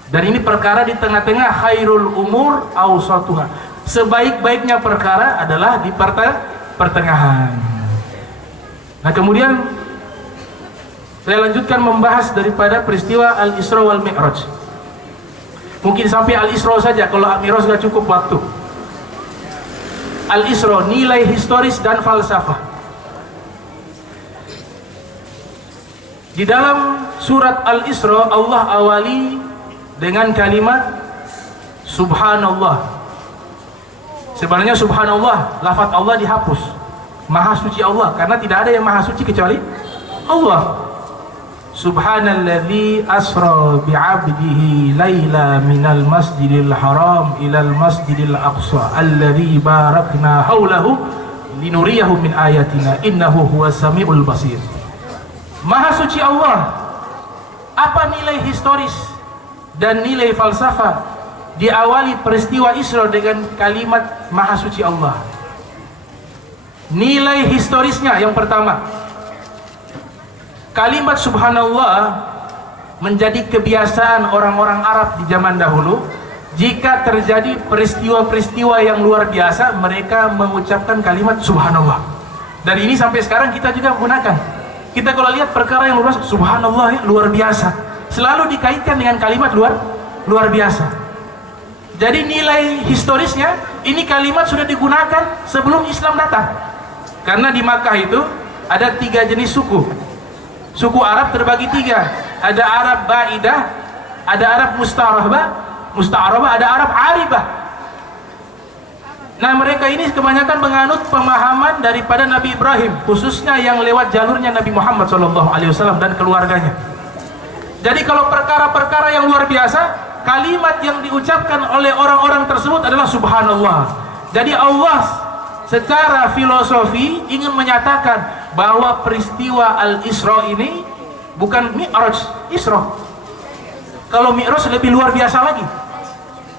Dan ini perkara di tengah-tengah, khairul umur awsatuha. Sebaik-baiknya perkara adalah di pertengahan. Nah, kemudian saya lanjutkan membahas daripada peristiwa Al-Isra wal Mi'raj. Mungkin sampai Al-Isra saja, kalau Al-Mi'raj sudah cukup waktu. Al-Isra, nilai historis dan falsafah. Di dalam surat Al-Isra, Allah awali dengan kalimat Subhanallah. Sebenarnya Subhanallah, lafaz Allah dihapus. Maha suci Allah, karena tidak ada yang maha suci kecuali Allah. Subhanalladzi asra bi'abdihi laila minal masjidil haram ilal masjidil aqsa alladzi barakna haulahu linuriyahu min ayatina innahu huwas samiul basir. Maha suci Allah. Apa nilai historis dan nilai falsafah diawali peristiwa Isra dengan kalimat Maha suci Allah? Nilai historisnya yang pertama, kalimat Subhanallah menjadi kebiasaan orang-orang Arab di zaman dahulu. Jika terjadi peristiwa-peristiwa yang luar biasa, mereka mengucapkan kalimat Subhanallah. Dan ini sampai sekarang kita juga menggunakan. Kita kalau lihat perkara yang luar biasa, Subhanallah ya, luar biasa, selalu dikaitkan dengan kalimat luar biasa. Jadi nilai historisnya, ini kalimat sudah digunakan sebelum Islam datang. Karena di Makkah itu ada 3 jenis suku. Suku Arab terbagi 3. Ada Arab Ba'idah, ada Arab Musta'arabah, ada Arab Aribah. Nah, mereka ini kebanyakan menganut pemahaman daripada Nabi Ibrahim, khususnya yang lewat jalurnya Nabi Muhammad SAW dan keluarganya. Jadi kalau perkara-perkara yang luar biasa, kalimat yang diucapkan oleh orang-orang tersebut adalah Subhanallah. Jadi Allah secara filosofi ingin menyatakan bahwa peristiwa Al-Isra ini bukan Mi'raj, Isra. Kalau Mi'raj lebih luar biasa lagi.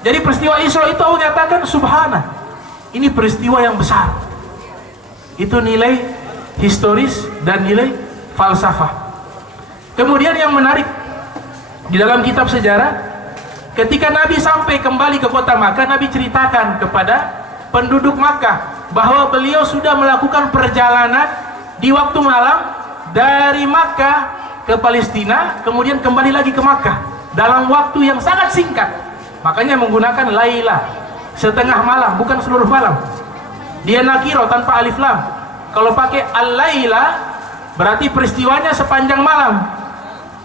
Jadi peristiwa Isra itu Allah nyatakan Subhana. Ini peristiwa yang besar. Itu nilai historis dan nilai falsafah. Kemudian yang menarik, di dalam kitab sejarah, ketika Nabi sampai kembali ke kota Makkah, Nabi ceritakan kepada penduduk Makkah bahwa beliau sudah melakukan perjalanan di waktu malam dari Makkah ke Palestina, kemudian kembali lagi ke Makkah dalam waktu yang sangat singkat. Makanya menggunakan laila, setengah malam, bukan seluruh malam. Dia nakiro tanpa alif lam. Kalau pakai al-laila berarti peristiwanya sepanjang malam.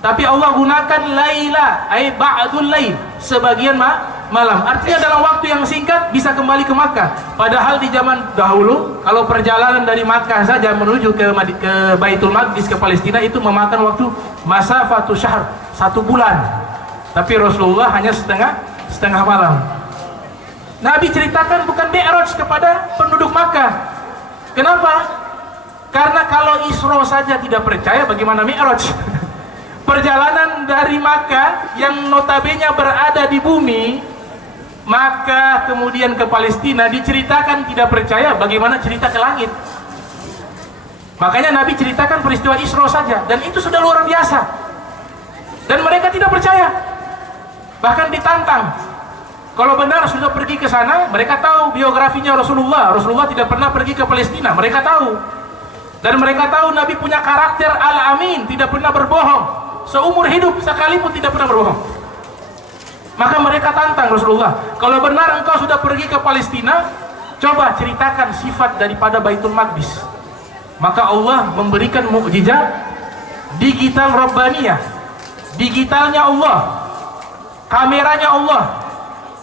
Tapi Allah gunakan laila, ay ba'dul lail, sebagian malam. Artinya dalam waktu yang singkat bisa kembali ke Makkah. Padahal di zaman dahulu, kalau perjalanan dari Makkah saja menuju ke Baitul Maqdis, ke Palestina, itu memakan waktu masafatu syahr, 1 bulan. Tapi Rasulullah hanya setengah malam. Nabi ceritakan bukan Mi'raj kepada penduduk Makkah. Kenapa? Karena kalau Isra saja tidak percaya, bagaimana Mi'raj? Perjalanan dari Makkah yang notabene berada di bumi, Makkah kemudian ke Palestina, diceritakan tidak percaya, bagaimana cerita ke langit? Makanya Nabi ceritakan peristiwa Isra saja, dan itu sudah luar biasa. Dan mereka tidak percaya, bahkan ditantang. Kalau benar sudah pergi ke sana, mereka tahu biografinya Rasulullah. Rasulullah tidak pernah pergi ke Palestina, mereka tahu. Dan mereka tahu Nabi punya karakter al-amin, tidak pernah berbohong. Seumur hidup sekalipun tidak pernah berbohong. Maka mereka tantang Rasulullah, kalau benar engkau sudah pergi ke Palestina, coba ceritakan sifat daripada Baitul Maqdis. Maka Allah memberikan mukjizat digital Rabbaniyah. Digitalnya Allah, kameranya Allah,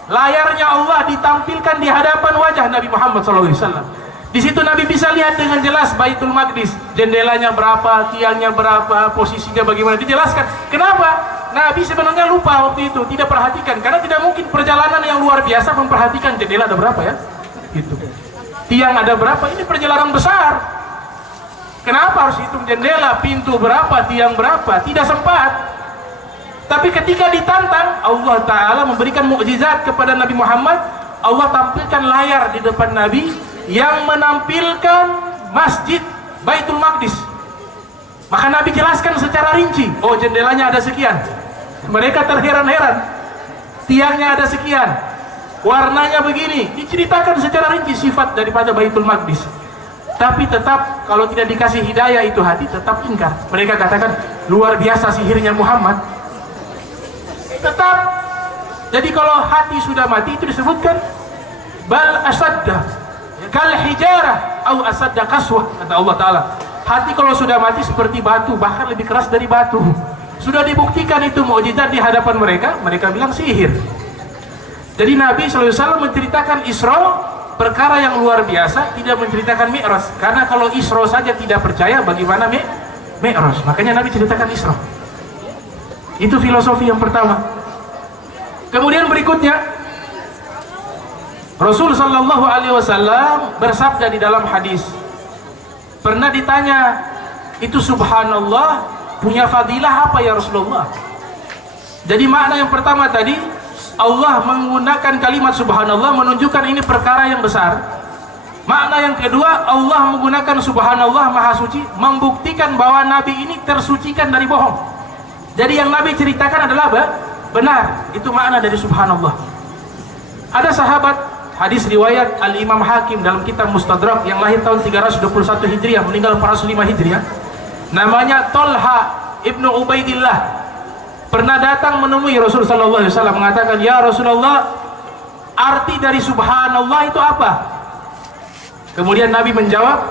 layarnya Allah ditampilkan di hadapan wajah Nabi Muhammad SAW. Di situ Nabi bisa lihat dengan jelas Baitul Maqdis, jendelanya berapa, tiangnya berapa, posisinya bagaimana, dijelaskan. Kenapa? Nabi sebenarnya lupa waktu itu, tidak perhatikan, karena tidak mungkin perjalanan yang luar biasa memperhatikan jendela ada berapa ya, gitu. Tiang ada berapa, ini perjalanan besar. Kenapa harus hitung jendela, pintu berapa, tiang berapa? Tidak sempat. Tapi ketika ditantang, Allah Ta'ala memberikan mukjizat kepada Nabi Muhammad. Allah tampilkan layar di depan Nabi yang menampilkan masjid Baitul Maqdis. Maka Nabi jelaskan secara rinci, oh jendelanya ada sekian. Mereka terheran-heran, tiangnya ada sekian, warnanya begini. Diceritakan secara rinci sifat daripada Baitul Maqdis. Tapi tetap kalau tidak dikasih hidayah itu hati tetap ingkar. Mereka katakan luar biasa sihirnya Muhammad. Tetap. Jadi kalau hati sudah mati itu disebutkan bal asadda kal hijarah au asadda kaswah, kata Allah Ta'ala. Hati kalau sudah mati seperti batu, bahkan lebih keras dari batu. Sudah dibuktikan itu mukjizat di hadapan mereka, mereka bilang sihir. Jadi Nabi SAW menceritakan Isra, perkara yang luar biasa, tidak menceritakan Mi'raj. Karena kalau Isra saja tidak percaya, bagaimana Mi'raj? Makanya Nabi ceritakan Isra. Itu filosofi yang pertama. Kemudian berikutnya, Rasul sallallahu alaihi wasallam bersabda di dalam hadis. Pernah ditanya, itu subhanallah punya fadilah apa ya Rasulullah? Jadi makna yang pertama tadi, Allah menggunakan kalimat subhanallah menunjukkan ini perkara yang besar. Makna yang kedua, Allah menggunakan subhanallah maha suci membuktikan bahwa Nabi ini tersucikan dari bohong. Jadi yang Nabi ceritakan adalah benar. Itu makna dari subhanallah. Ada sahabat, hadis riwayat Al-Imam Hakim dalam kitab Mustadrak, yang lahir tahun 321 Hijriah, meninggal 405 Hijriah. Namanya Tolha ibnu Ubaidillah. Pernah datang menemui Rasul sallallahu alaihi wasallam, mengatakan, "Ya Rasulullah, arti dari subhanallah itu apa?" Kemudian Nabi menjawab,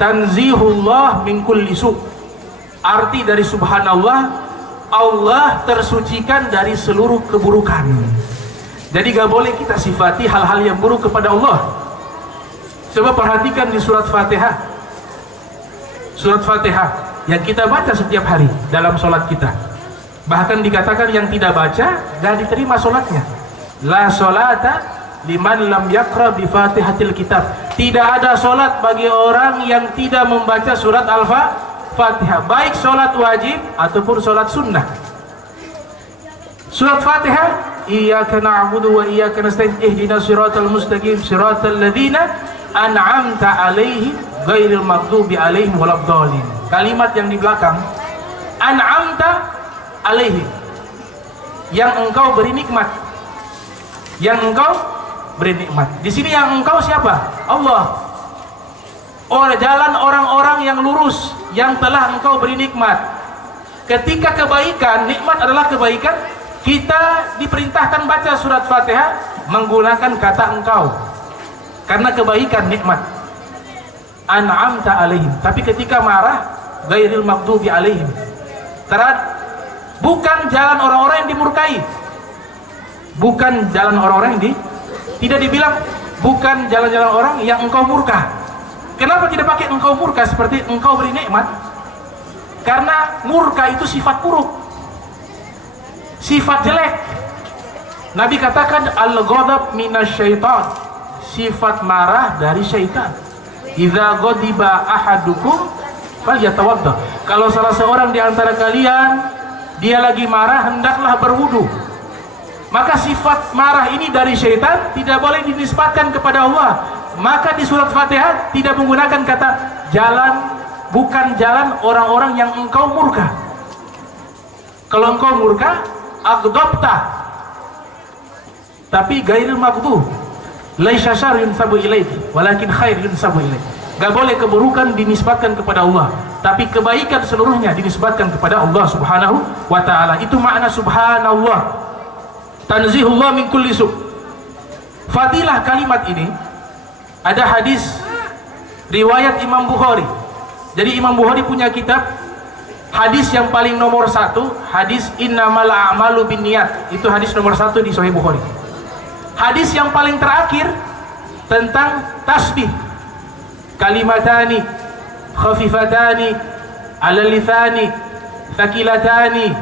"Tanzihullah min kulli su." Arti dari subhanallah, Allah tersucikan dari seluruh keburukan. Jadi gak boleh kita sifati hal-hal yang buruk kepada Allah. Coba perhatikan di surat Fatihah. Surat Fatihah yang kita baca setiap hari dalam sholat kita. Bahkan dikatakan yang tidak baca gak diterima sholatnya. La sholata liman lam yaqra bi fatihatil kitab. Tidak ada sholat bagi orang yang tidak membaca surat Al-Fatihah, baik sholat wajib ataupun sholat sunnah. Surat Fatihah, iyyaka na'budu wa iyyaka nasta'in ihdinas siratal mustaqim siratal ladzina an'amta 'alaihim ghairil maghdubi 'alaihim waladdallin. Kalimat yang di belakang an'amta 'alaihim, yang engkau beri nikmat. Yang engkau beri nikmat. Di sini yang engkau siapa? Allah. Jalan orang-orang yang lurus, yang telah engkau beri nikmat. Ketika kebaikan, nikmat adalah kebaikan, kita diperintahkan baca surat Fatihah menggunakan kata engkau, karena kebaikan nikmat. An'amta alaihim. Tapi ketika marah, ghairil maghdubi alaihim, bukan jalan orang-orang yang dimurkai. Bukan jalan orang-orang yang tidak dibilang bukan jalan-jalan orang yang engkau murka. Kenapa tidak pakai engkau murka seperti engkau beri nikmat? Karena murka itu sifat buruk, sifat jelek. Nabi katakan al-ghadab minasyaitan, sifat marah dari syaitan. Idza ghadiba ahadukum falyatawadda. Kalau salah seorang di antara kalian dia lagi marah, hendaklah berwudu. Maka sifat marah ini dari syaitan, tidak boleh dinisbatkan kepada Allah. Maka di surat Fatihah tidak menggunakan kata jalan, bukan jalan orang-orang yang engkau murka. Kalau engkau murka, aghdabta, tapi gairil maghdub. Laisa syarr yunsabu ilaih, walakin khair yunsabu ilaih. Gak boleh keburukan dinisbatkan kepada Allah, tapi kebaikan seluruhnya dinisbatkan kepada Allah Subhanahu wa ta'ala. Itu makna subhanallah, tanzihullah min kulli su'. Fadilah kalimat ini, ada hadis riwayat Imam Bukhari. Jadi Imam Bukhari punya kitab hadis yang paling nomor 1, hadis innamal a'malu binniyat. Itu hadis nomor 1 di Sahih Bukhari. Hadis yang paling terakhir tentang tasbih, kalimatani khafifatani ala lisani thaqilatani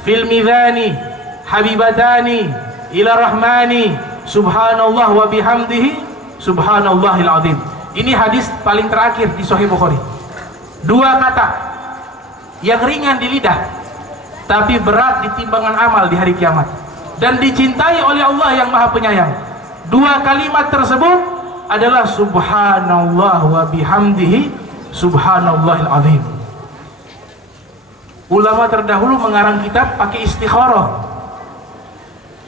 fil mizani habibatani ila rahmani subhanallah wa bihamdihi subhanallahil azim. Ini hadis paling terakhir di Sahih Bukhari. 2 kata yang ringan di lidah tapi berat di timbangan amal di hari kiamat, dan dicintai oleh Allah yang Maha Penyayang. 2 kalimat tersebut adalah subhanallah wa bihamdihi subhanallahil azim. Ulama terdahulu mengarang kitab pakai istikharah,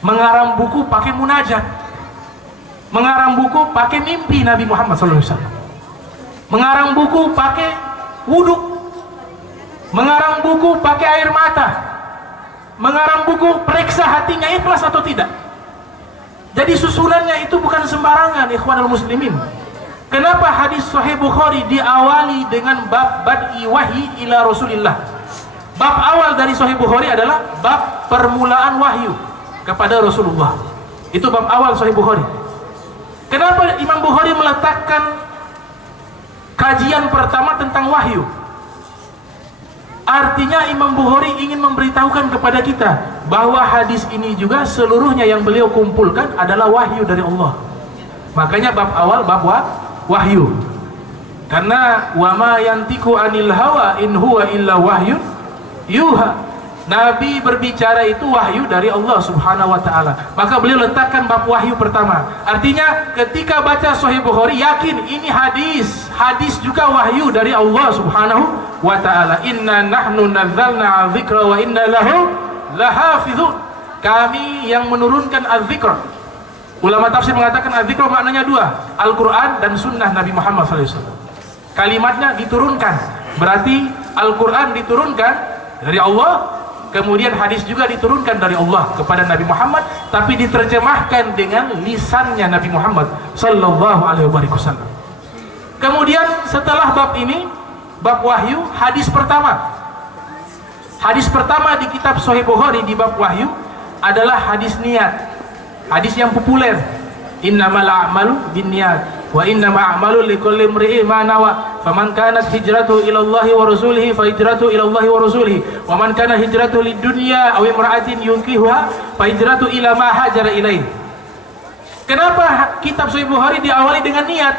mengarang buku pakai munajat, mengarang buku pakai mimpi Nabi Muhammad SAW, mengarang buku pakai wudhu, mengarang buku pakai air mata, mengarang buku periksa hatinya ikhlas atau tidak. Jadi susunannya itu bukan sembarangan, ikhwanul muslimin. Kenapa hadis Sahih Bukhari diawali dengan bab bad'i wahyi ila Rasulillah? Bab awal dari Sahih Bukhari adalah bab permulaan wahyu kepada Rasulullah. Itu bab awal Sahih Bukhari. Kenapa Imam Bukhari meletakkan kajian pertama tentang wahyu? Artinya Imam Bukhari ingin memberitahukan kepada kita bahwa hadis ini juga seluruhnya yang beliau kumpulkan adalah wahyu dari Allah. Makanya bab awal bab wahyu. Karena wa ma yantiku anil hawa in huwa illa wahyu yuha. Nabi berbicara itu wahyu dari Allah Subhanahu wa ta'ala. Maka beliau letakkan bab wahyu pertama. Artinya ketika baca Sahih Bukhari, yakin ini hadis juga wahyu dari Allah Subhanahu wa ta'ala. Inna nahnu nazzalna dzikra wa inna lahu lahafizun. Kami yang menurunkan az-zikr. Ulama tafsir mengatakan az-zikr maknanya 2, Al-Quran dan sunnah Nabi Muhammad SAW. Kalimatnya diturunkan, berarti Al-Quran diturunkan dari Allah, kemudian hadis juga diturunkan dari Allah kepada Nabi Muhammad, tapi diterjemahkan dengan lisannya Nabi Muhammad sallallahu alaihi wasallam. Kemudian setelah bab ini, bab wahyu, hadis pertama di kitab Sahih Bukhari di bab wahyu adalah hadis niat. Hadis yang populer, innamal a'malu binniyat wa innamal a'malu likulli imri'in ma nawa faman kanat hijratuhu ila Allah wa rasulihi fa hijratuhu ila Allah wa rasulihi wa man kana hijratuhu lidunya aw imra'atin yunkihuha fa hijratuhu ila ma hajara ilaih. Kenapa kitab Sahih Bukhari diawali dengan niat?